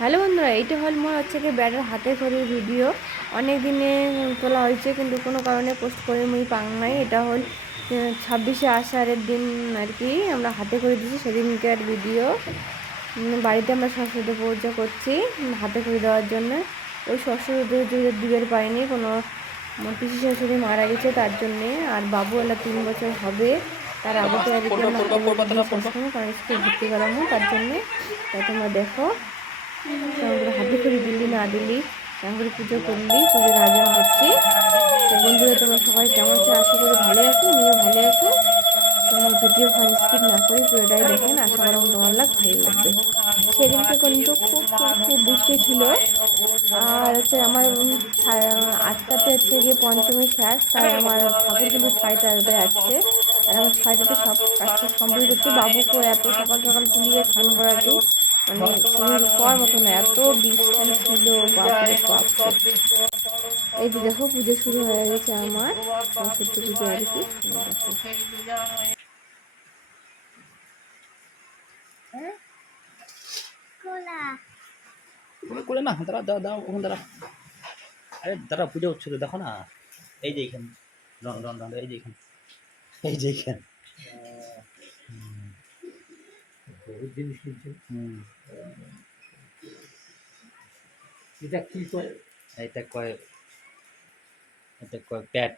Hello বন্ধুরা, এইটা হল মনে হচ্ছে কি ব্যাটার হাতে খড়ির ভিডিও। অনেক দিনে তোলা হয়েছে কিন্তু কোনো কারণে পোস্ট করে মুই পাং নাই। এটা হল 26শে আষাঢ়ের দিন আর কি আমরা হাতে খড়ি দিয়েছি সেদিনকার ভিডিও। বাড়িতে আমরা সরস্বতী পূজা করছি হাতে খড়ি দেওয়ার জন্য। ওই সরস্বতী পুজোর দিবের পাইনি, কোনো পিসি শাশুড়ি মারা গেছে তার জন্যে। আর বাবু এলা 3 বছর হবে, তার আগে তো এদিকে আমরা হাতে খড়ি দিয়ে শেষ করবো, কারণ স্কুল ভর্তি করাবো তার জন্যে। তাই তোমরা দেখো কেমন করে হাতে খড়ি দিলি না দিলি, কেমন করে পুজো করলি, পুজোর আয়োজন করছি। তো বন্ধুরা তোমরা সবাই কেমন আছে, আশা করি ভালো আছো, আমিও ভালো আছো। তোমার ভিডিও ফান স্কিপ না করি পুরোটাই দেখেন, আশা করি তোমার ভালো লাগবে। সেদিনকে কিন্তু খুব খুব খুব বৃষ্টি ছিল। আর হচ্ছে আমার 8টাতে হচ্ছে গিয়ে পঞ্চমী শেষ, তাই আমার ঠাকুর কিন্তু 6টাতে আসছে। আর আমার 6টাতে সব কাজটা কমপ্লিট হচ্ছে। বাবুকে এত সকাল সকাল তুলিয়ে স্নান করাচ্ছি, মানে সেদিনকে করার মতো না, এত বৃষ্টি ছিল, বাপরে বাপরে। এই যে দেখো পুজো শুরু হয়ে গেছে আমার, সরস্বতী পুজো আর কি। দেখো করে না, দাঁড়া দাও দাও ওখানে দাঁড়া। আরে দাঁড়া, পুজো হচ্ছে তো, দেখো না। এই যে এখানে রন রন রন, এই যে এখানে, এই যে এখানে বহুত জিনিস কিনছে। এটা কি কয়? এটা কয়, এটা কয় প্যাট।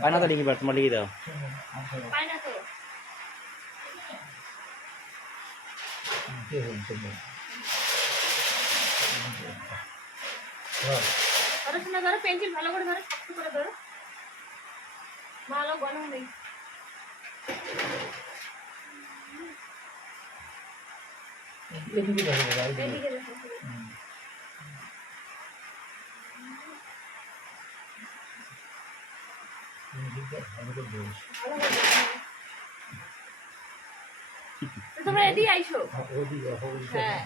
পায় না তো লিখি, তোমার লিখে দাও। পেন্সিল ভালো করে ধরো, শক্ত করে ধরো, ভালো গরম নেই। তোমরা এদিকে আইসো। হ্যাঁ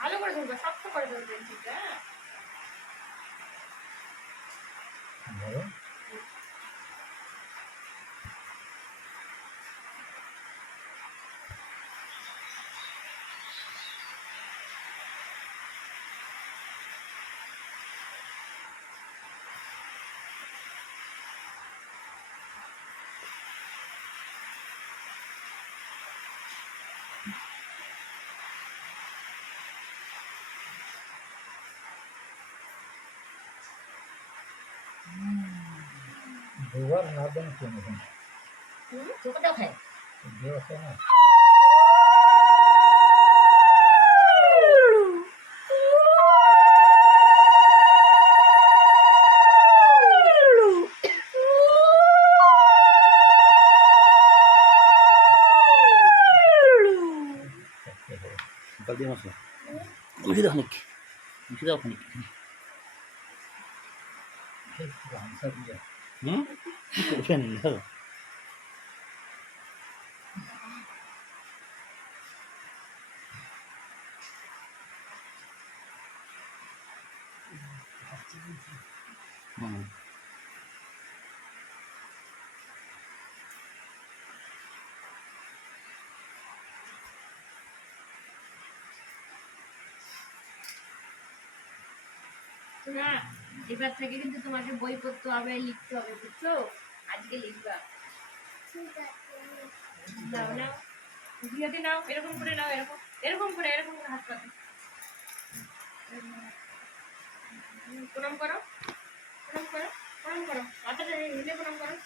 ভালো করে ধরবে, শক্ত করে ধরবে পেন্সিলটা। দুবার না দেন কেন? চোখটাও খায়। জলদি মশলা মিশে দাও খানিক, মিশে দাও খানিক। কি করবেন? না, এবার থেকে কিন্তু তোমাকে বই পড়তে হবে, লিখতে হবে, বুঝছো? আজকে লিখবা। নাও নাও, দিয়ে নাও, এরকম করে নাও, এরকম এরকম করে হাত পাতো, প্রণাম করো, প্রণাম করো, প্রণাম করো, মাথাটা হিলে প্রণাম করো।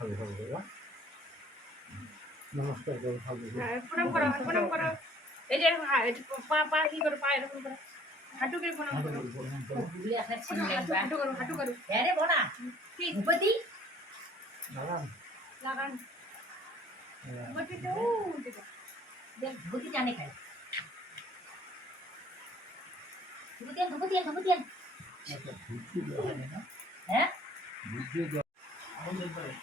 হবে হবে বাবা। নমস্কার করো ভালো হ্যাঁ, প্রণাম করো প্রণাম করো। এই যে পা পা কি করো, পা এরকম করো, হাঁটুকে প্রণাম করো, হাঁটু করো, হাঁটু করো। কি লাগান লাগান বটিতে উঠে আচ্ছা বুদ্ধি দেওয়া হয় না বুদ্ধি দেওয়া আমাদের বাড়ি